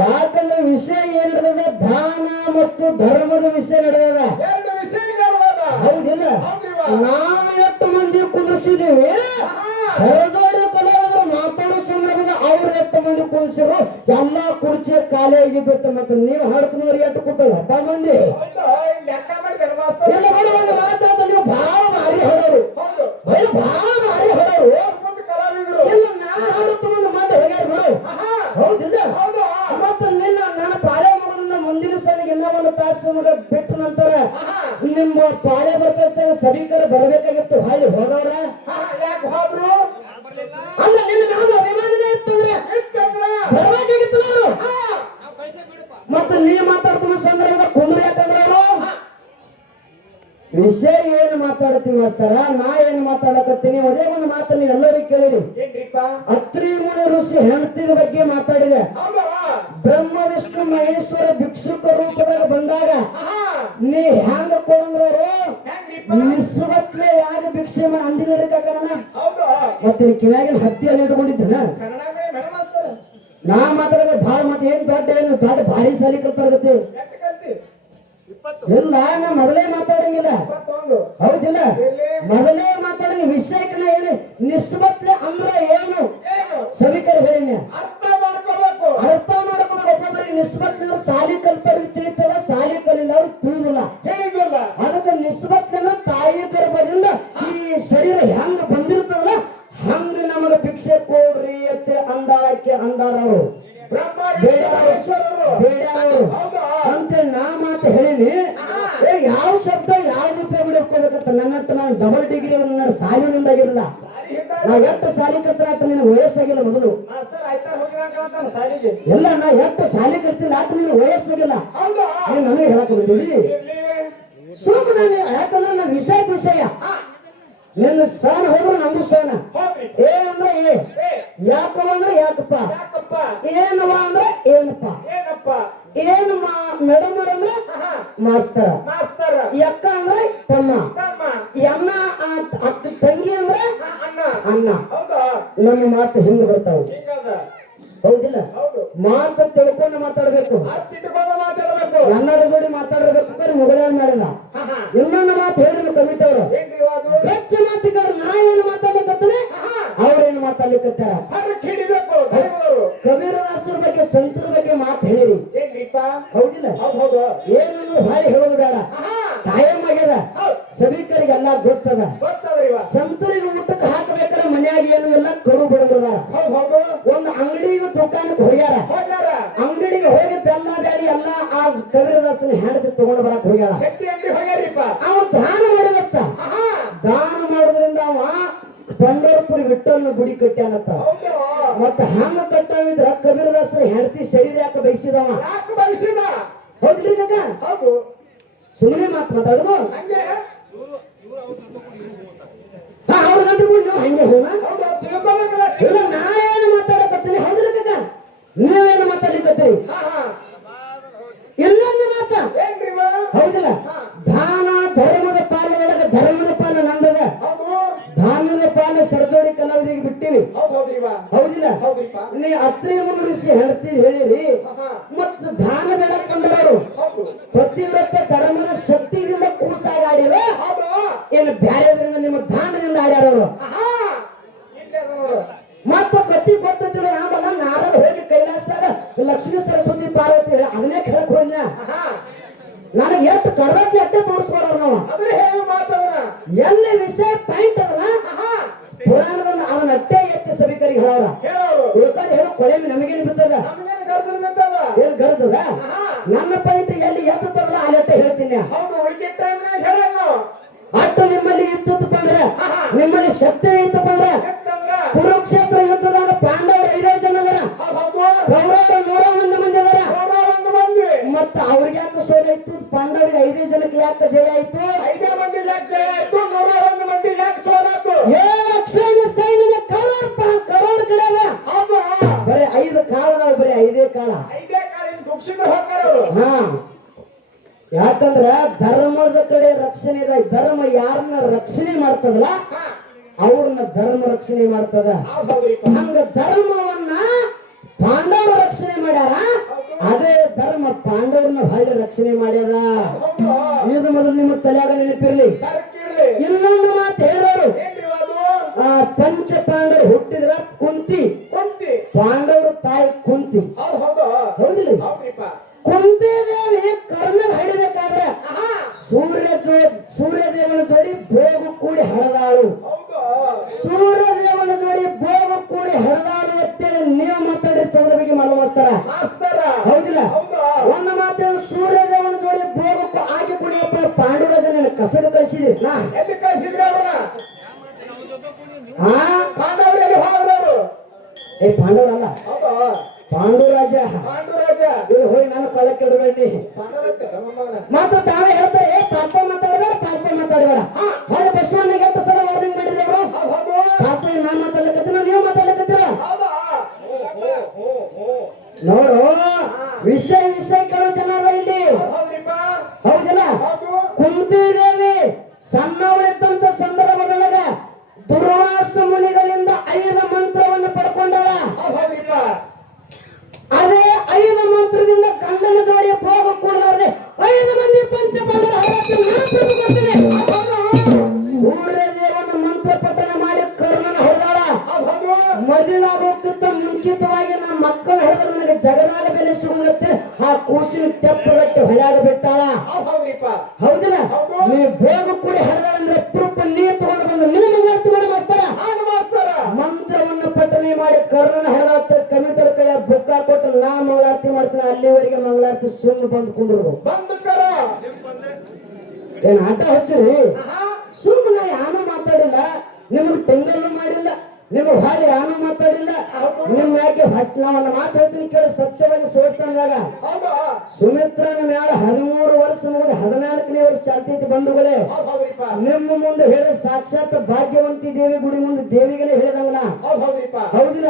ಯಾಕಂದ್ರೆ ವಿಷಯ ಏನ್ ನಡೆದ ದಾನ ಮತ್ತು ಧರ್ಮದ ವಿಷಯ ನಡೆದ ಹೌದಿಲ್ಲ. ನಾವು ಎಷ್ಟು ಮಂದಿ ಕುಂದಿಸಿದೀವಿ ಸರಜೋಡಿ ಕಲಾವಿದರು ಮಾತಾಡೋ ಸಂದರ್ಭದ ಅವ್ರು ಎಷ್ಟು ಮಂದಿ ಕುಂದಿಸಿರು ಎಲ್ಲಾ ಕುರ್ಚಿ ಖಾಲಿ ಆಗಿದ್ದು. ಮತ್ತೆ ನೀವು ಹಾಡ್ಕೊಂಡ್ರೆ ಎಷ್ಟು ಕೂತದಪ್ಪ ಮಂದಿ ಎಲ್ಲ ಮಾಡಿ ಒಂದು ಮಾತಾಡ್ತಾ ನೀವು ಬಹಳ ಭಾರಿ ಹೊಡೋರು ಬಹಳ ಭಾರಿ ಹೊಡೋರು ಇಲ್ಲ ನಾ ಹಾಡುತ್ತ ಮುಂದೆ ಮಾತು ಹೋಗ್ಯಾರ ಬಿಡು ಹೌದಿಲ್ಲ. ಮತ್ತೆ ನಿನ್ನ ನನ್ನ ಪಾಳೆ ಮಗನ ಮುಂದಿನ ಸಲಿಗೆ ಇನ್ನ ಒಂದು ತಾಸು ಬಿಟ್ಟು ನಂತರ ನಿಮ್ಮ ಪಾಳೆ ಬರ್ತೈತೆ ಸಭಿಕರು ಬರಬೇಕಾಗಿತ್ತು ಹಾಗೆ ಹೋದವ್ರ ಯಾಕೆ ಹೋದ್ರು ಅಲ್ಲ ನಿನ್ನ ನಾನು ಅಭಿಮಾನನೇ ಇತ್ತಂದ್ರೆ ಬರಬೇಕಾಗಿತ್ತು ಅವರು. ಮತ್ತೆ ನೀ ಮಾತಾಡ್తున్న ಸಂದರ್ಭದ ಕುಂದ್ರಿ ಯಾಕಂದ್ರೆ ಅವರು ವಿಷಯ ಏನು ಮಾತಾಡ್ತೀವಿ ಮಾಸ್ತರ ನಾ ಏನು ಮಾತಾಡಕತ್ತೀನಿ ಅದೇ ಒಂದು ಮಾತು ನೀವೆಲ್ಲರಿಗೂ ಕೇಳಿರಿ. ಅತ್ರಿ ಮುನಿ ಋಷಿ ಹೆಂಡತಿದ ಬಗ್ಗೆ ಮಾತಾಡಿದೆ. ಬ್ರಹ್ಮ ವಿಷ್ಣು ಮಹೇಶ್ವರ ಭಿಕ್ಷುಕ ರೂಪದಾಗ ಬಂದಾಗ ನೀ ಹ್ಯಾಂಗ ಕೊಡಂದ್ರವ್ರು ನಿಸ್ವತ್ಲೆ ಯಾರು ಭಿಕ್ಷೆ ಅಂದಿನ ಕಾಕಣ ಮತ್ತೆ ಕಿವ್ಯಾಗಿನ ಹತ್ತಿಯಲ್ಲಿ ಇಟ್ಕೊಂಡಿದ್ದೇನ ನಾ ಮಾತಾಡಿದ್ರೆ ಭಾಳ ಮತ್ತೆ ಏನ್ ದೊಡ್ಡ ಭಾರಿ ಸಾಲಿ ಕಲ್ತಾರಗತ್ತೆ ಇಲ್ಲ ನಾ ಮೊದಲೇ ಮಾತಾಡಂಗಿಲ್ಲ ಹೌದಿಲ್ಲ. ಮೊದಲೇ ಮಾತಾಡಂಗ ವಿಷಯಕ್ಕೆ ನಾ ಏನು ನಿಸ್ಬತ್ಲೆ ಅಂದ್ರ ಏನು ಸಭಿಕರು ಹೇಳಿನ ಅರ್ಥ ಮಾಡ್ಕೋಬೇಕು ಒಬ್ಬೊಬ್ಬರಿಗೆ ನಿಸ್ಬತ್ಲೆ ಸಾಲಿ ಕಲ್ತವ್ರಿಗೆ ತಿಳಿತದ ಸಾಲಿ ಕಲಿಲ್ಲ ಅವ್ರಿಗೆ ತಿಳಿದಿಲ್ಲ. ಅದಕ್ಕೆ ನಿಸ್ಬತ್ಲೆನ ತಾಯಿ ಗರ್ಭದಿಂದ ಈ ಶರೀರ ಹೆಂಗ ಬಂದಿರ್ತದಲ್ಲ ಹಂಗ ನಮಗ ಭಿಕ್ಷೆ ಕೊಡ್ರಿ ಅಂತ ಅಂದಾಳಕ್ಕೆ ಅಂದಾರವರು ಅಂತ ನಾ ಮಾತು ಹೇಳಿನಿ. ಯಾವ ಶಬ್ದ ಯಾವ ರೂಪಾಯಿ ಬಿಡಬೇಕಂತ ನನ್ನಟ್ಟು ನಾನು ಡಬಲ್ ಡಿಗ್ರಿ ನನ್ನ ಸಾಲಿನಿಂದಾಗಿರಲಿಲ್ಲ. ನಾವ್ ಎಷ್ಟು ಸಾಲಿ ಕಲ್ತಾಟ ನಿನಗೆ ವಯಸ್ಸಾಗಿಲ್ಲ ಮೊದಲು ಎಲ್ಲ ನಾ ಎಷ್ಟು ಸಾಲಿ ಕಲ್ತಿಲ್ಲ ಆಟ ನಿನಗೆ ವಯಸ್ಸಾಗಿಲ್ಲ ನೀನ್ ನನಗೆ ಹೇಳಕ್ ಬಂದಿವಿ ಸುಮ್ಮನೆ ಯಾಕಂದ್ರೆ ನಾ ವಿಷಯ ನಿನ್ನ ಸಾನ ಹೋದ್ರು ನಮ್ದು ಸಾನ ಏ ಅಂದ್ರೆ ಏ ಯಾಕವ ಅಂದ್ರೆ ಯಾಕಪ್ಪ ಏನವ ಅಂದ್ರೆ ಏನಪ್ಪ ಏನು ಮೇಡಮ್ ಅಂದ್ರೆ ಮಾಸ್ತರ ಯಕ್ಕ ಅಂದ್ರೆ ತಮ್ಮ ಅಮ್ಮ ಅಕ್ಕ ತಂಗಿ ಅಂದ್ರೆ ಅಣ್ಣ. ನಮ್ಮ ಮಾತು ಹಿಂದೆ ಬರ್ತಾವ ಹೌದಿಲ್ಲ. ಮಾತು ತಿಳ್ಕೊಂಡು ಮಾತಾಡ್ಬೇಕು ಕನ್ನಡ ಜೋಡಿ ಮಾತಾಡಬೇಕು ಮುಗಳೇ ಮಾಡಿಲ್ಲ. ಇನ್ನೊಂದು ಮಾತು ಹೇಳಿದ್ರು ಕಮಿಟಿ ಅವರು ಗಚ್ಚ ಮಾತಿಗವ್ರು ನಾ ಏನು ಮಾತಾಡ್ಲಿಕ್ಕತ್ತಾನೆ ಅವ್ರೇನು ಮಾತಾಡ್ಲಿಕ್ಕತ್ತಾರ ಕಬೀರದಾಸರ ಬಗ್ಗೆ ಸಂತರ ಬಗ್ಗೆ ಮಾತು ಹೇಳಿರಿ ಹೌದಿಲ್ಲ. ಏನನ್ನು ಹಾಳಿ ಹೇಳೋದು ಬೇಡ ಕಾಯಂ ಆಗ್ಯದ ಸಭಿಕರಿಗೆಲ್ಲ ಗೊತ್ತದ. ಸಂತರಿಗೆ ಊಟಕ್ಕೆ ಹಾಕಬೇಕಾದ್ರೆ ಮನ್ಯಾಗ ಏನು ಎಲ್ಲ ಕಡು ಬಡವರ ಒಂದು ಅಂಗಡಿಗೆ ದುಕಾನಕ್ಕೆ ಹೋಗ್ಯಾರ ಅಂಗಡಿಗೆ ಹೋಗಿ ಬೆಲ್ಲ ಬ್ಯಾಳಿ ಎಲ್ಲ ಆ ಕಬೀರದಾಸನ ಹೆಂಡತಿ ತಗೊಂಡು ಬರಕ್ ಹೋಗ್ಯಾರ. ಅವ ದಾನ ಮಾಡಿದತ್ತ ದಾನ ಮಾಡೋದ್ರಿಂದ ಅವ ಪಂಡರಪುರಿ ವಿಠ್ಠಲನ ಗುಡಿ ಕಟ್ಟ್ಯಾನತ್ತ. ಮತ್ತ ಹಂಗ ಕಟ್ಟಾವಿದ್ರ ಕಬೀರದಾಸರ ಹೆಂಡತಿ ಶರೀರ ಯಾಕೆ ಬಯಸಿದವ ಹೌದ್ರಿ ಕಾಕ ಸುಮ್ಮನೆ ಮಾತಾಡುದು ಅವ್ರ ನೀವು ಹಂಗೆ ಹೋಗ ಇಲ್ಲ ನಾ ಏನು ಮಾತಾಡಕತ್ತೀನಿ ಹೌದ್ರಿ ಕಾಕ ನೀವೇನು ಮಾತಾಡ್ಲಿಕ್ಕತ್ತೀರಿ. ಇನ್ನೊಂದು ಮಾತ ಹೌದಿಲ್ಲ ದಾನ ಧರ್ಮದ ಪಾಲೊಳಗ ಧರ್ಮದ ಪಾಲ ನಂದದ ದಾನದ ಪಾಲ ಸರಜೋಡಿ ಕಲಾವಿದರಿಗೆ ಬಿಟ್ಟಿವಿ ಹೌದಿಲ್ಲ. ನೀ ಅತ್ರಿ ಮುನಿ ಋಷಿ ಹೇಳ್ತೀವಿ ಹೇಳಿರಿ ಮತ್ತ ದಾನ ಬೇಡಕ್ ಬಂದವರು ಪತಿವ್ರತ ಧರ್ಮದ ಶಕ್ತಿಯಿಂದ ಕೂಸಾಗಿ ಆಡಿರ ಏನು ಬ್ಯಾರೆದ್ರಿಂದ ನಿಮ್ಮ ದಾನದಿಂದ ಆಡ್ಯಾರವರು. ಮತ್ತ ಕತ್ತಿ ಗೊತ್ತಿಲ್ಲ ಆಮೇಲೆ ನಾರದ ಹೋಗಿ ಕೈಲಾಸದಾಗ ಲಕ್ಷ್ಮೀ ಸರಸ್ವತಿ ಪಾರ್ವತಿ ಹೇಳ ಅದನ್ನೇ ಕೇಳಕ್ ಹೋಗ್ನ ನನಗೆ ಎಷ್ಟು ಕಡದಕ್ಕೆ ಎಟ್ಟೆ ತೋರಿಸ್ಕೊಡೋರು ನಾವು ಎಲ್ಲಿ ವಿಷಯ ಪಾಯಿಂಟ್ ಅದಲ್ಲ ಪುರಾಣದಲ್ಲಿ ಅವನ ಅಟ್ಟೆ ಎತ್ತಿ ಸಭಿಕರಿಗೆ ಹೇಳೋರ ಉಳ್ಕಾದ ಹೇಳೋ ಕೊಳೆ ನಮಗೇನು ಬಿತ್ತದ ಏನ್ ಗರ್ಜದ ನನ್ನ ಪಾಯಿಂಟ್ ಎಲ್ಲಿ ಎತ್ತದಲ್ಲ ಅಲ್ಲಿ ಅಟ್ಟೆ ಹೇಳ್ತೀನಿ. ಅಟ್ಟು ನಿಮ್ಮಲ್ಲಿ ಇದ್ದಪ್ಪ ಅಂದ್ರೆ ನಿಮ್ಮಲ್ಲಿ ಶಕ್ತಿ ಇತ್ತಪ್ಪ ಅಂದ್ರೆ ಕುರುಕ್ಷೇತ್ರ ಯುದ್ಧದಾಗ ಪಾಂಡವರು 5 ಜನ ಅದರ ಕೌರವರು 101 ಮಂದಿ ಅದರ ಮತ್ತ ಅವ್ರಿಗೆ ಯಾಕೆ ಸೋಲಾಯ್ತು ಪಾಂಡವರಿಗೆ 5 ಜನಕ್ಕೆ ಯಾಕೆ ಜಯ ಆಯ್ತು 5 ಮಂದಿ ಜಯ ಆಯ್ತು 101 ಮಂದಿ ಯಾಕೆ ಸೋಲಾಯ್ತು 7 ಲಕ್ಷ ಸೈನ್ಯದ ಕರೋರ್ ಕಡೆ ಬರೀ 5 ಕಾಲದಾಗ ಬರೀ 5 ಕಾಲ ಹಾ ಯಾಕಂದ್ರ ಧರ್ಮದ ಕಡೆ ರಕ್ಷಣೆ ಇದೆ. ಧರ್ಮ ಯಾರನ್ನ ರಕ್ಷಣೆ ಮಾಡ್ತದಲ್ಲ ಅವ್ರನ್ನ ಧರ್ಮ ರಕ್ಷಣೆ ಮಾಡ್ತದ. ಹಂಗ ಧರ್ಮವನ್ನ ಪಾಂಡವ ರಕ್ಷಣೆ ರಕ್ಷಣೆ ಮಾಡ್ಯಾರ. ಇದು ಮೊದಲು ನಿಮ್ಮ ತಲೆಯಾಗ ನೆನಪಿರ್ಲಿ. ಇನ್ನೊಂದು ಮಾತು ಹೇಳೋರು, ಪಂಚ ಪಾಂಡವರು ಹುಟ್ಟಿದ್ರ ಕುಂತಿ, ಪಾಂಡವರು ತಾಯಿ ಕುಂತಿ. ಹೌದಿಲ್ಲ? ಕುಂತಿ ದೇವಿ ಕರ್ಣನ ಹಿಡಿಬೇಕಾದ್ರೆ ಸೂರ್ಯದೇವನ ಜೋಡಿ ಬೋಗು ಕೂಡಿ ಹಡದಾಳು. ಸೂರ್ಯದೇವನ ಜೋಡಿ ಬೋಗು ಕೂಡಿ ಹಡದಾಳು ಅಂತೇಳಿ ನೀವು ಮಾತಾಡಿರ್ತದ್ರ ಬಗ್ಗೆ ಮಾಲೂಮಸ್ತಾರ. ಹೌದಿಲ್ಲ? ಒಂದು ಮಾತು, ಸೂರ್ಯದೇವನ ಜೋಡಿ ಬೋಗು ಆಗಿ ಕುಡಿಯಪ್ಪ ಪಾಂಡುರಾಜನ ಕಸದ ಕಳಿಸಿದ್ರಿ ನಾ ಎಲ್ಲಿ ಕಳಿಸಿದ್ರಿ ಅವ್ರನ್ನ? ಏ ಪಾಂಡವರಲ್ಲ, ಪಾಂಡುರಾಜ. ಇದು ಹೋಗಿ ನಾನು ಕೊಳ್ಳಕ್ಕೆ ಇಡಬೇಡಿ. ಮಾತ್ರ ತಾವೇ ಹೇಳ್ತಾರೆ, ಪಾತ್ರ ಮಾತಾಡಬೇಡ, ಪಾತ್ರ ಮಾತಾಡಬೇಡ. ಹೊಳೆ ಬಸವಣ್ಣಿಗೆ ಎಷ್ಟು ಸಲ ವಾರ್ನಿಂಗ್ ಮಾಡಿದ್ರು ಅವರು? ಪಾತ್ರ ನಾ ಮಾತಾಡ್ಲಿಕ್ಕತ್ತೀರ, ನೀವು ಮಾತಾಡ್ಲಿಕ್ಕತ್ತೀರ? ನೋಡು, ವಿಷಯ ಕೆಲವು ಜನ ಅಲ್ಲ ಇಲ್ಲಿ. ಹೌದಿಲ್ಲ? ಕುಂತಿದೇವಿ ಸಣ್ಣವಳಿದ್ದಂತ ಸಂದರ್ಭದೊಳಗ ದುರ್ವಾಸ ಮುನಿಗಳಿಂದ 5 ಮಂತ್ರವನ್ನು ಪಡ್ಕೊಂಡಾಳ. ಅದೇ 5 ಮಂತ್ರದಿಂದ ಗಂಡನ ಜೋಡಿ ಭೋಗ ಕೂಡಲಾರದೆ 5 ಮಂದಿ ಪಂಚಪಾಂಡವರ ಕೊಡ್ತೀನಿ. ಸೂರ್ಯದೇವನ ಮಂತ್ರ ಪಠಣ ಮಾಡಿ ಕರ್ಣನ ಹೊಡೆದಾಳ. ಮದುವಾಗೋಕ್ಕಿಂತ ಮುಂಚಿತವಾಗಿ ನಮ್ಮ ಮಕ್ಕಳು ಹೇಳಿದ್ರೆ ನನಗೆ ಜಗದಾಗ ಬೆಲೆ ಸಿಗುತ್ತೇನೆ. ಆ ಕೂಸಿನ ತೆಪ್ಪಗಟ್ಟು ಹೊಳೆಯಾಗ ಬಿಟ್ಟಾಳ. ಹೌದಿಲ್ಲ? ನೀ ಭೋಗ ಕೂಡಿ ಹಡೆದಾಳ ಅಂದ್ರೆ ಪ್ರೂಫ್ ನೀ ತಗೊಂಡು ಬಂದು ನಿನ್ನ ಮಂಗಳಾರತಿ ಮಾಡಿ ಮಾಸ್ತಾರ ಮಂತ್ರವನ್ನು ಪಠಣೆ ಮಾಡಿ ಕರ್ಣನ ಹಡದಾತ ಕಮಿಟರ್ ಕೈಯ ಬುಕ್ಕ ಕೊಟ್ಟು ನಾ ಮಂಗಳಾರತಿ ಮಾಡ್ತೀನಿ. ಅಲ್ಲಿವರೆಗೆ ಮಂಗಳಾರತಿ ಸುಮ್ಮನೆ ಬಂದು ಕುಂದ್ರು. ಏನ್ ಆಟ ಹಚ್ಚಿರಿ? ಸುಮ್ಮನೆ ಯಾನು ಮಾತಾಡಿಲ್ಲ, ನಿಮ್ಗೆ ಟೆಂಗಲ್ಲು ಮಾಡಿಲ್ಲ, ನಿಮ್ಗೆ ಹಾಗೆ ಯಾನು ಮಾತಾಡಿಲ್ಲ. ನಿಮ್ ಯಾಕೆ ನಾವನ್ನ ಮಾತಾಡ್ತೀನಿ ಕೇಳಿ. ಸತ್ಯವಾಗಿ ಸೋಸ್ತಾನಾಗ ಸುಮಿತ್ರನ ಮ್ಯಾಲ 13 ವರ್ಷ ಮುಗಿದು 14ನೇ ವರ್ಷ ಚಾಲ್ತಿ ಬಂಧುಗಳೇ. ನಿಮ್ಮ ಮುಂದೆ ಹೇಳಿ ಸಾಕ್ಷಾತ್ ಭಾಗ್ಯವಂತಿ ದೇವಿ ಗುಡಿ ಮುಂದೆ ದೇವಿಗೆನೆ ಹೇಳಿದಂಗನ. ಹೌದಿಲ್ಲ?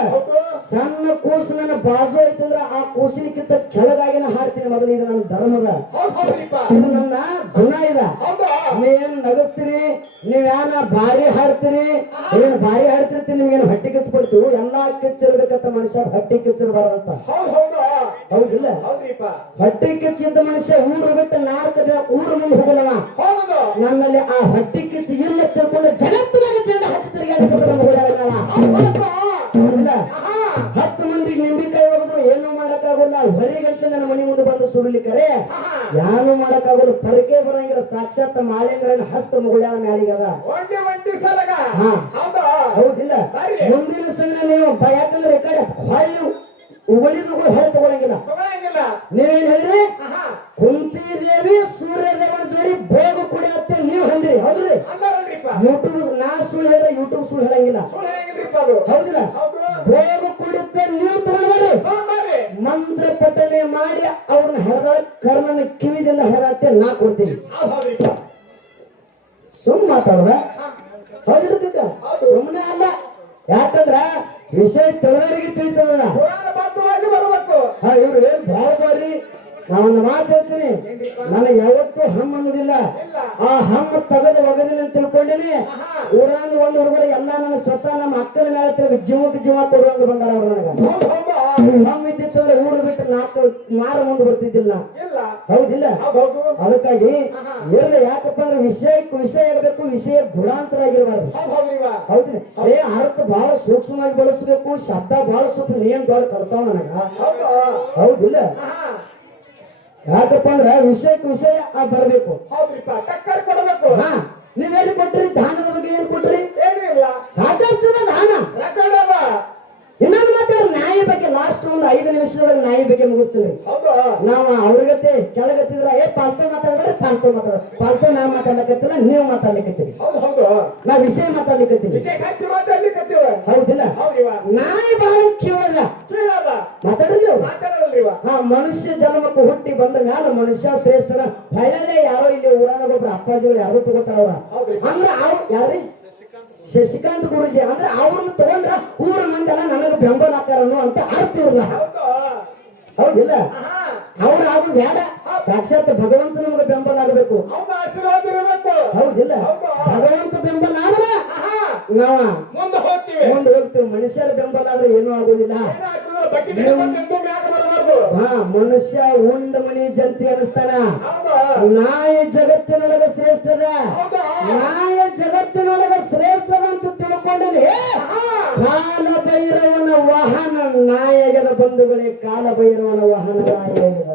ಸಣ್ಣ ಕೂಸು ನನ್ನ ಬಾಜು ಐತಂದ್ರ ಆ ಕೂಸಿನಕ್ಕಿಂತ ಕೆಳಗಾಗಿನ ಹಾಡ್ತೀನಿ ಮೊದಲು. ಇದು ನನ್ನ ಧರ್ಮದ, ಇದು ನನ್ನ ಗುಣ ಇದ. ನೀವೇನ್ ನಗಸ್ತೀರಿ, ನೀವ್ಯಾನ ಭಾರಿ ಹಾಡ್ತೀರಿ, ಏನ್ ಭಾರಿ ಹಾಡ್ತಿರ್ತೀನಿ, ನಿಮ್ಗೇನು ಹಟ್ಟಿ ಕಿಚ್ಚು ಕೊಡ್ತು. ಎಲ್ಲಾ ಕಿಚ್ಚಿರ್ಬೇಕಂತ ಮನುಷ್ಯ ಹಟ್ಟಿ ಕಿಚ್ಚರು ಬರದಂತ. ಹೌದಿಲ್ಲ? ಹಟ್ಟಿ ಕಿಚ್ಚಿದ್ದ ಮನುಷ್ಯ ಊರು ಬಿಟ್ಟು 4 ದಿನ ಊರು ಮುಂದೆ ಹೋಗಲ್ಲ. ನನ್ನಲ್ಲಿ ಆ ಹಟ್ಟಿ ಕಿಚ್ಚು ಇಲ್ಲ ತಿಳ್ಕೊಂಡು ಜಗತ್ತಿನಾಗ ಜನ ಹಚ್ಚಿ ತಿರುಗಾಡಿಲ್ಲ. 10 ಮಂದಿಗೆ ನಿಂಬಿಕಾಯಿ ಹೋಗಿದ್ರು ಏನೂ ಮಾಡಕ್ಕಾಗಲ್ಲ. ಹೊರಗಂಟ್ಲೆ ನನ್ನ ಮನೆ ಮುಂದೆ ಬಂದು ಸುಡಲಿಕ್ಕರೆ ಯಾನು ಮಾಡಕ್ಕಾಗಲ್ಲ. ಪರಕೆ ಬರಂಗಿಲ್ಲ. ಸಾಕ್ಷಾತ್ ಮಾಳಿಂಗರನ್ನ ಹಸ್ತ ಮುಗುಳ್ಯಾನ ಮ್ಯಾಳಿಗದ. ಹೌದಿಲ್ಲ? ಮುಂದಿನ ಸಂಘ ನೀವು ಯಾಕಂದ್ರೆ ಈ ಕಡೆ ಹೊಳ್ಳಿ ಉಗಳಿದ್ರು ಕೂಡ ಹೊಳೆ ತಗೊಳಂಗಿಲ್ಲ. ನೀವೇನ್ ಹೇಳ್ರಿ? ಕುಂತಿದೇವಿ ಸೂರ್ಯದೇವನ ಜೋಡಿ ಭೋಗ ಕುಡಿ ಅಂತ ನೀವು ಅಂದ್ರಿ. ಹೌದ್ರಿ? ಯೂಟ್ಯೂಬ್ ನಾ ಸುಳ್ಳು ಹೇಳ್ರೆ ಯೂಟ್ಯೂಬ್ ಸುಳ್ಳು ಹೇಳಂಗಿಲ್ಲ. ಹೌದಿಲ್ಲ? ಭೋಗ ಕುಡಿತ ನೀವು ತಗೊಂಡ್ಬರ್ರಿ. ಮಂತ್ರ ಪಠಣೆ ಮಾಡಿ ಅವ್ರನ್ನ ಹಡದಾಳ ಕರ್ಣನ ಕಿವಿದಿಂದ ಹಡದಾತೆ ನಾ ಕೊಡ್ತೀನಿ. ಸುಮ್ ಮಾತಾಡ್ದ? ಹೌದಿರ್ತಿದ್ದ? ಸುಮ್ಮನೆ ಅಲ್ಲ. ಯಾಕಂದ್ರ ವಿಷಯ ತಿಳಿದವರಿಗೆ ತಿಳಿತದ. ಇವ್ರು ಏನ್ ಭಾಳ ಬಾರಿ. ನಾವೊಂದು ಮಾತು ಹೇಳ್ತೀನಿ, ನನಗೆ ಯಾವತ್ತೂ ಹಮ್ ಅನ್ನೋದಿಲ್ಲ. ಆ ಹಮ್ಮ ತೆಗೆದು ಒಗದಿಲ್ಲ ಅಂತ ತಿಳ್ಕೊಂಡೇನೆ. ಊರಾಗ ಒಂದು ಹುಡುಗರು ಎಲ್ಲ ನನ್ನ ಸ್ವತಃ ನಮ್ಮ ಅಕ್ಕನ ಮೇಲೆ ತಿರುಗಿ ಜೀವಕ್ಕೆ ಜೀವ ಕೊಡುವಂಗ ಬಂದಾರ ಅವ್ರು. ನನಗ ಹಮ್ ಇದ್ದಿತ್ತಂದ್ರೆ ಊರು ಬಿಟ್ಟು 4 ಮಾರ ಮುಂದೆ ಬರ್ತಿದ್ದಿಲ್ಲ. ಹೌದಿಲ್ಲ? ಅದಕ್ಕಾಗಿ ಎಲ್ಲ ಯಾಕಪ್ಪ ಅಂದ್ರೆ ವಿಷಯಕ್ಕೆ ವಿಷಯ ಆಗಬೇಕು, ವಿಷಯ ಗುಣಾಂತರ ಆಗಿರಬಾರ್ದು. ಹೌದಿಲ್ಲ? ಅರ್ಥ ಬಹಳ ಸೂಕ್ಷ್ಮವಾಗಿ ಬಳಸಬೇಕು, ಶಬ್ದ ಬಹಳ ಸೂಕ್ಷ್ಮ. ನೀನ್ ದೊಡ್ಡ ಕಲ್ಸಾವ ನನಗ. ಹೌದಿಲ್ಲ? ಯಾಕಪ್ಪ ಅಂದ್ರ ವಿಷಯಕ್ಕೆ ವಿಷಯ ಬರಬೇಕು. ನೀವೇನು ಕೊಟ್ರಿ? ದಾನದ ಬಗ್ಗೆ ಏನ್ ಕೊಟ್ರಿ? ಸಾಕಷ್ಟು ದಾನ. ಇನ್ನೊಂದು ಮಾತಾಡ ನಾಯಿ ಬಗ್ಗೆ ಲಾಸ್ಟ್ ಒಂದು 5 ನಿಮಿಷದೊಳಗೆ ನಾಯಿ ಬಗ್ಗೆ ಮುಗಿಸ್ತೀವಿ. ನಾವು ಅವ್ರಿಗತ್ತೆ ಕೆಳಗತ್ತಿದ್ರ ಪಾಲ್ತು ಮಾತಾಡ್ಬೇಡ್ರಿ, ಪಾಲ್ತು ಮಾತಾಡ ಪಾಲ್ತು ನಾ ಮಾತಾಡ್ಲಿಕ್ಕತ್ತಿಲ್ಲ, ನೀವು ಮಾತಾಡ್ಲಿಕ್ಕತ್ತೀರಿ. ನಾ ವಿಷಯ ಮಾತಾಡ್ಲಿಕ್ಕತ್ತೀವಿ. ಹೌದಿಲ್ಲ? ನಾಯಿ ಬಹಳ ಕೇಳಲ್ಲ, ಮಾತಾಡ್ರಿ. ಮನುಷ್ಯ ಜನ್ಮಕ್ಕೂ ಹುಟ್ಟಿ ಬಂದ ಮ್ಯಾಲ ಮನುಷ್ಯ ಶ್ರೇಷ್ಠನ ಹೊಳೆಲೆ ಯಾರೋ ಇಲ್ಲಿ ಊರಾಗ ಒಬ್ರು ಅಪ್ಪಾಜಿಗಳು ಯಾರು ತಗೋತಾರ. ಅವ್ರ ಅಂದ್ರೆ ಅವ್ರು ಯಾರ್ರಿ? ಶಶಿಕಾಂತ್ ಗುರುಜಿ. ಅಂದ್ರೆ ಅವ್ರನ್ನ ತಗೊಂಡ್ರ ಊರ ಮಂದಿ ಎಲ್ಲ ನನಗೆ ಬೆಂಬಲ ಹಾಕಾರನು ಅಂತ ಅರ್ಥ ಇರಲ್ಲ. ಹೌದಿಲ್ಲ? ಅವ್ರ ಅವ್ರು ಬೇಡ, ಸಾಕ್ಷಾತ್ ಭಗವಂತ ನಮ್ಗೆ ಬೆಂಬಲ ಆಗಬೇಕು. ಹೌದಿಲ್ಲ? ಭಗವಂತ ಬೆಂಬಲ ಆದ್ರೆ ನಾವ ಮುಂದೆ ಹೋಗ್ತೀವಿ. ಮನುಷ್ಯರ ಬೆಂಬಲ ಆದ್ರೆ ಏನೂ ಆಗೋದಿಲ್ಲ. ಮನುಷ್ಯ ಉಂಡ ಮನಿ ಜಂತಿ ಅನಿಸ್ತಾನ. ನಾಯಿ ಜಗತ್ತಿನೊಳಗ ಶ್ರೇಷ್ಠದ, ನಾಯಿ ಜಗತ್ತಿನೊಳಗ ಶ್ರೇಷ್ಠದ ಅಂತ ತಿಳ್ಕೊಂಡಲ್ಲಿ ಕಾಲ ಭೈರವನ ವಾಹನ ನಾಯಿಯಾಗದ ಬಂಧುಗಳೇ. ಕಾಲ ಭೈರವನ ವಾಹನ ನಾಯಿಯಾಗದ.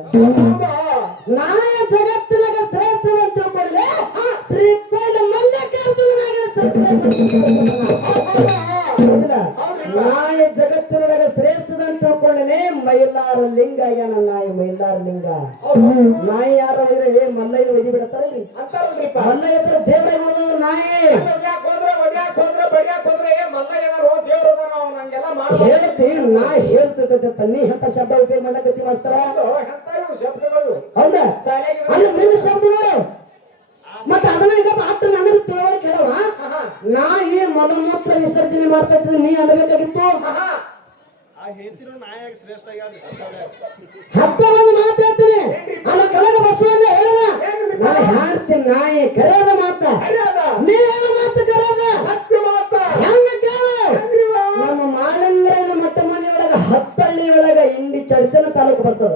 ನಾಯ ಜಗತ್ತಿನಾಗ ಶ್ರೇಷ್ಠದ ಅಂತ ತಿಳ್ಕೊಂಡ್ರೆ ಶ್ರೀಕೃಷ್ಣ ಮಲ್ಲಿಕಾರ್ಜುನನಾಗ ನಾಯ ಜಗತ್ತಿನೊಳಗ ಶ್ರೇಷ್ಠದ ಅಂತ ತಿಳ್ಕೊಂಡೇನೆ. ಮೈಲಾರ ಲಿಂಗ ಆಗ್ಯಾನ ನಾಯಿ, ಮೈಲಾರ ಲಿಂಗ. ನಾಯಿ ಯಾರ ಮಲ್ಲಯ್ಯನ ಒಯ್ದಿ ಬಿಡತ್ತಾರಲ್ರಿ, ಮಲ್ಲಯ್ಯ ಹತ್ರ ದೇವರಾಗಿ ಉಳಿದವ ನಾಯಿ. ಹೇಳ್ತಿ ನಾ ಹೇಳ್ತದ ನೀ ಅಂತ ಶಬ್ದ ಉಪಯೋಗ ಮಾಡಕತ್ತಿ ಮಾಸ್ತರ. ಹೌದಾ? ಅಲ್ಲ ನಿನ್ನ ಶಬ್ದ ನೋಡು. ಮತ್ತೆ ಅದನ್ನ ಈಗ ಮಾತ್ರ ನನಗೆ ತಿಳುವಳಿಕೆ ಹೇಳವ. ನಾಯಿ ಮಲಮೂತ್ರ ವಿಸರ್ಜನೆ ಮಾಡ್ತಾ ಇದ್ರೆ ನೀ ಅನ್ಬೇಕಾಗಿತ್ತು. ಹತ್ತೊಂದು ಮಾತಾಡ್ತೀನಿ. ಅಲ್ಲ ಕೆಳಗೆ ಬಸವಣ್ಣ ಹೇಳದ ನಾನು ಹಾಡ್ತೀನಿ. ನಾಯಿ ಕರೆಯದ ಮಾತ, ನೀ ಹೇಳೋ ಮಾತು ಕರೆಯದ ಸತ್ಯ ಮಾತ. ಹೆಂಗ ಕೇಳ ನಮ್ಮ ಮಾಲಿಂಗರಾಯನ ಮಟ್ಟ ಮನೆಯೊಳಗ ಹತ್ತಳ್ಳಿ ಒಳಗ ಇಂಡಿ ಚಡ್ಚನ ತಾಲೂಕು ಬರ್ತದ.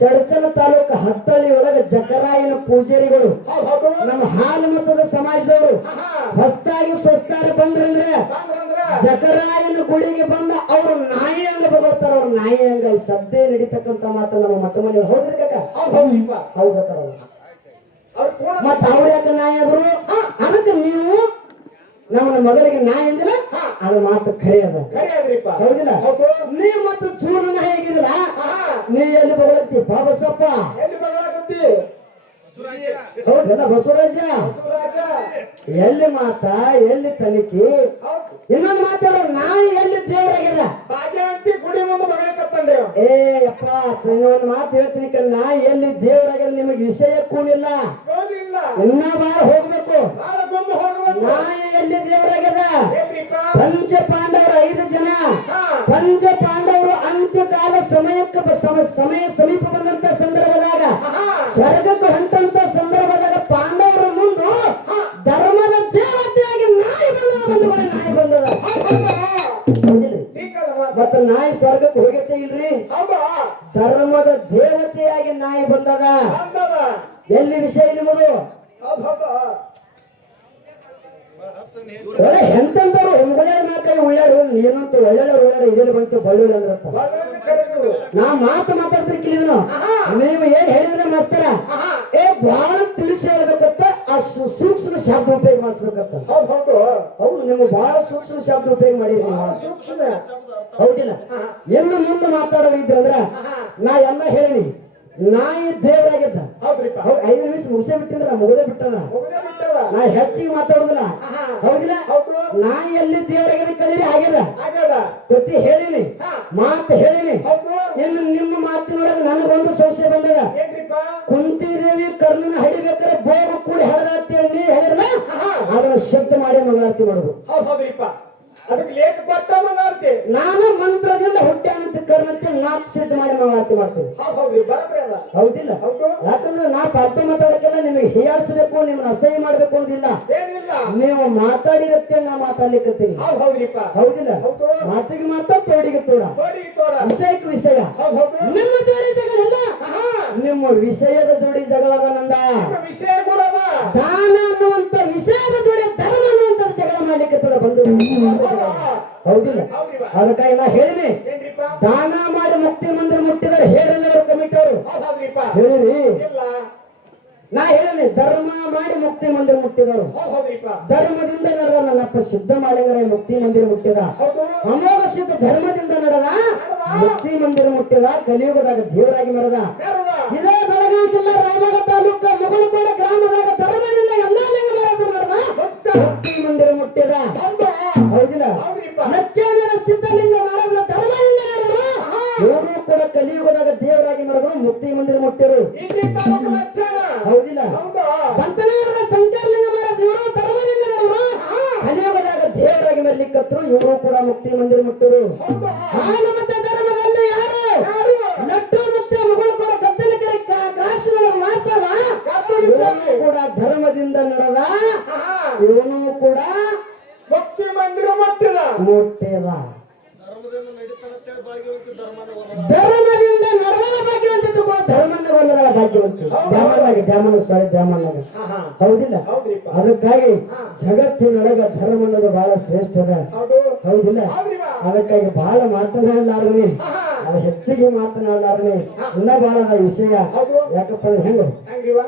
ಚಡಚನ ತಾಲೂಕು ಹತ್ತಳ್ಳಿ ಒಳಗ ಜಕರಾಯನ ಪೂಜಾರಿಗಳು ನಮ್ಮ ಹಾಲು ಮತದ ಸಮಾಜದವರು ಹೊಸದಾಗಿ ಸ್ವಸ್ತಾರ ಬಂದ್ರಂದ್ರೆ ಜಕರಾಯನ ಗುಡಿಗೆ ಬಂದ ಅವರು ನಾಯಿ ಹಂಗ ಬಗೊಳ್ತಾರ. ಅವ್ರ ನಾಯಿ ಹಂಗ ಶಬ್ದೇ ನಡೀತಕ್ಕಂತ ಮಾತು ನಮ್ಮ ಮಟ್ಟ ಮನೆ. ಹೌದ್ರಿ ಕಾಕ? ಹೌದತ್ತಾರ. ಮತ್ತ ಅವ್ರ ಯಾಕ ನಾಯಿ ಆದ್ರು? ಅದಕ್ಕೆ ನೀವು ನಮ್ಮ ಮಗಳಿಗೆ ನಾಯಿ ಅಂದಿಲ್ಲ, ಅದು ಮಾತು ಖರೆ ಅದ. ಹೌದಿಲ್ಲ? ನೀ ಮತ್ತು ಚೂರನ ಹೇಗಿದಿಲ್ಲ, ನೀ ಎಲ್ಲಿ ಬಗಳತ್ತಿ ಬಾಬಸಪ್ಪ? ಹೌದಲ್ಲ ಬಸವರಾಜ? ಎಲ್ಲಿ ಮಾತ, ಎಲ್ಲಿ ತನಿಖೆ? ಇನ್ನೊಂದು ಮಾತಾಡ, ನಾಯಿ ಎಲ್ಲಿ ದೇವರಾಗಿಲ್ಲ ಗುಡಿ ಮುಂದೆ ಬಗಳಕತ್ತಂಡ್ರಿ. ಏ ಅಪ್ಪ ಇನ್ನೊಂದು ಮಾತು ಹೇಳ್ತೀನಿ, ನಾಯಿ ಎಲ್ಲಿ ದೇವರಾಗಿಲ್ಲ ನಿಮಗೆ ವಿಷಯ ಕೂಡಿಲ್ಲ. ಇನ್ನ ಬಾಳ ಹೋಗ್ಬೇಕು. ನಾಯಿ ಎಲ್ಲಿ ದೇವರಾಗ್ಯದ? ಪಂಚ ಪಾಂಡವರು 5 ಜನ. ಪಂಚ ಪಾಂಡವರು ಅಂತ್ಯಕಾಲ ಸಮಯಕ್ಕೆ ಸಮಯ ಸಮೀಪ ಬಂದಂತ ಸಂದರ್ಭದಾಗ ಸ್ವರ್ಗಕ್ಕೆ ಹೊಂಟಂತ ಸಂದರ್ಭದಾಗ ಪಾಂಡವರ ಮುಂದೆ ಧರ್ಮದ ದೇವತೆಯಾಗಿ ನಾಯಿ ಬಂದದ. ನಾಯಿ ಬಂದದ. ಮತ್ತ ನಾಯಿ ಸ್ವರ್ಗಕ್ಕೆ ಹೋಗತ್ತೆ ಇಲ್ರಿ? ಧರ್ಮದ ದೇವತೆಯಾಗಿ ನಾಯಿ ಬಂದದ. ಎಲ್ಲಿ ವಿಷಯ ನಿಮ್ಮದು? ಒಳ್ಳೆ ಎಂತಂದರು ಹುಡುಗಳೆ ಮಾತಾಡಿ ಉಳ್ಳಾಡು ನೀನಂತೂ ಒಳ್ಳೆ ಒಳ್ಳೆ ಇದೇನು ಬಂತು ಬಳ್ಳುಳ್ಳಿ ಅಂದ್ರಪ್ಪ. ನಾ ಮಾತಾಡ್ತಿರ್ ಕಿಲಿದನು. ನೀವು ಏನ್ ಹೇಳಿದ್ರೆ ಮಾಸ್ತರ ಬಹಳ ತಿಳಿಸಿ ಹೇಳ್ಬೇಕಂತ ಆ ಸೂಕ್ಷ್ಮ ಶಬ್ದ ಉಪಯೋಗ ಮಾಡಿಸ್ಬೇಕಂತ. ಹೌದು, ನಿಮ್ಗೆ ಬಹಳ ಸೂಕ್ಷ್ಮ ಶಬ್ದ ಉಪಯೋಗ ಮಾಡಿರಿ. ಹೌದಿಲ್ಲ? ಇನ್ನು ಮುಂದೆ ಮಾತಾಡೋದು ಇದ್ರಂದ್ರ ನಾ ಎಲ್ಲ ಹೇಳಿನಿ. ನಾಯಿ ದೇವರಾಗಿದ್ದ. 5 ನಿಮಿಷ ಮುಗಿಸೇ ಬಿಟ್ಟಿದ್ರ ಮುಗದೇ ಬಿಟ್ಟದ. ನಾ ಹೆಚ್ಚಿಗೆ ಮಾತಾಡುದಿಲ್ಲ. ಹೌದಿಲ್ಲ? ನಾಯಿ ಎಲ್ಲಿ ದೇವರಾಗಿದ್ದ ಕಲೀರಿ ಆಗ್ಯದ. ಕತ್ತಿ ಹೇಳಿನಿ, ಮಾತು ಹೇಳಿನಿ. ಇನ್ನು ನಿಮ್ಮ ಮಾತಿನೊಳಗೆ ನನಗೊಂದು ಸಂಶಯ ಬಂದದ. ಕುಂತಿದೇವಿ ಕರ್ಣನ ಹಿಡಿಬೇಕಾದ್ರೆ ಬೋಗು ಕೂಡಿ ಹಡದಾಡ್ತೇವೆ ನೀ ಹೇಳಿರಲ್ಲ, ಅದನ್ನ ಶಬ್ದ ಮಾಡಿ ಮಂಗಳಾರತಿ ಮಾಡುದು. ಅದಕ್ಕೆ ಲೇಖ ಕೊಟ್ಟ ಮಂಗಳಾರತಿ. ನಾನು ಮಂತ್ರದಿಂದ ಹುಟ್ಟ್ಯಾನಂತ ಕರ್ಣಂತೆ 4 ಸಿದ್ಧ ಮಾಡಿ ಮಂಗಳಾರತಿ ಮಾಡ್ತೀನಿ. ಹೌದಿಲ್ಲ? ಯಾಕಂದ್ರೆ ನಾ ಪಾಠ ಮಾತಾಡಕ್ಕೆಲ್ಲ ನಿಮಗೆ ಹೀಯಾಳಿಸಬೇಕು, ನಿಮ್ಮನ್ನ ಅಸಹ್ಯ ಮಾಡ್ಬೇಕು ಅನ್ನೋದಿಲ್ಲ. ನೀವು ಮಾತಾಡಿರತ್ತೆ ನಾ ಮಾತಾಡ್ಲಿಕ್ಕತ್ತೀನಿ. ಹೌದಿಲ್ಲ? ಮಾತಿಗೆ ಮಾತಾ ತೋಡಿಗೆ ತೋಡ, ವಿಷಯಕ್ಕೆ ವಿಷಯ. ನಿಮ್ಮ ಜೋಡಿ ಜಗಳ ಇಲ್ಲ, ನಿಮ್ಮ ವಿಷಯದ ಜೋಡಿ ಜಗಳದ ನಂದ. ದಾನ ಅನ್ನುವಂತ ವಿಷಯದ ಜೋಡಿ ಧರ್ಮ ಅನ್ನುವಂತ ಜಗಳ ಮಾಡ್ಲಿಕ್ಕೆ ಬಂದು. ಹೌದಿಲ್ಲ? ಅದಕ್ಕಾಗಿ ನಾ ಹೇಳಿನಿ, ದಾನ ಮಾಡಿ ಮುಕ್ತಿ ಮಂದಿರ ಮುಟ್ಟಿದರೆ ಹೇಳಿಲ್ಲ ಕಮಿಟಿ ಅವರು ಹೇಳಿರಿ. ನಾ ಹೇಳಿನಿ, ಧರ್ಮ ಮಾಡಿ ಮುಕ್ತಿ ಮಂದಿರ ಮುಟ್ಟಿದರು. ಧರ್ಮದಿಂದ ನಡೆದ ನನ್ನಪ್ಪ ಸಿದ್ಧ ಮಾಲಿಂಗರಾಯ ಮುಕ್ತಿ ಮಂದಿರ ಮುಟ್ಟಿದ. ಅಮೋಘ ಸಿದ್ಧ ಧರ್ಮದಿಂದ ನಡೆದ ಮುಕ್ತಿ ಮಂದಿರ ಮುಟ್ಟಿದ. ಕಲಿಯುಗದಾಗ ದೇವರಾಗಿ ಮೆರೆದ. ಇದೇ ಬೆಳಗಾವಿ ಜಿಲ್ಲಾ ರಾಯಬಾಗ ತಾಲೂಕ ಮುಗಳಕೋಡ ಗ್ರಾಮದಾಗ ಧರ್ಮದಿಂದ ಎಲ್ಲಾ ಲಿಂಗ ಮಹಾರಾಜರು ನಡೆದ ಮುಕ್ತಿ ಮಂದಿರ ಮುಟ್ಟಿದ. ಹೌದಿಲ್ಲ? ಲಕ್ಷಾಂತರ ಸಿದ್ಧಲಿಂಗ ಮಹಾರಾಜರ ಧರ್ಮದಿಂದ ನಡೆದರು. ಇವರು ಕೂಡ ಕಲಿಯುಗದಾಗ ದೇವರಾಗಿ ಮೆರೆದರು, ಮುಕ್ತಿ ಮಂದಿರ ಮುಟ್ಟಿರು. ಹೌದಿಲ್ಲ? ಬಂತನಾಡದ ಶಂಕರಲಿಂಗ ಮಹಾರಾಜ ಇವರು ಧರ್ಮದಿಂದ ನಡೆದರು, ಕಲಿಯುಗದಾಗ ದೇವರಾಗಿ ಮೆರಲಿಕ್ಕತ್ತರು. ಇವರು ಕೂಡ ಮುಕ್ತಿ ಮಂದಿರ ಮುಟ್ಟಿರು. ಹಾಲು ಮತ್ತೆ ಧರ್ಮದಲ್ಲಿ ಯಾರು ಲಡ್ಡು ಮತ್ತೆ ಮಗಳು ಕೂಡ ಕತ್ತಲಕೆರೆ ಕಾಶಿಯೊಳಗೆ ವಾಸವ. ಇವನು ಕೂಡ ಧರ್ಮದಿಂದ ನಡೆದ, ಇವನು ಕೂಡ ಮುಕ್ತಿ ಮಂದಿರ ಮುಟ್ಟಿದ. ಧರ್ಮದಿಂದ ಹಾಕಿಬಿಡ್ತೀವಿ ಡ್ಯಾಮನ್ನ ಸಾರಿ ಡ್ಯಾಮನ್ನಾಗ ಹಾ ಹಾ ಹೌದಿಲ್ಲ ಹೌದ್ರಿಪ್ಪ ಅದಕ್ಕಾಗಿ ಜಗತ್ತಿನೊಳಗ ಧರ್ಮ ಅನ್ನೋದು ಬಹಳ ಶ್ರೇಷ್ಠ ಅದ ಹೌದು ಹೌದಿಲ್ಲ ಹೌದ್ರಿಪ್ಪ ಅದಕ್ಕಾಗಿ ಬಹಳ ಮಾತನಾಡಲಾರನೆ ಹಾ ಹಾ ಅದು ಹೆಚ್ಚಿಗೆ ಮಾತನಾಡಲಾರನೆ ಇನ್ನ ಬಹಳ ವಿಷಯ ಹೌದು ಯಾಕಪ್ಪ ಅಂದ್ರೆ ಹೆಂಗ ಹೆಂಗ್ರಿವ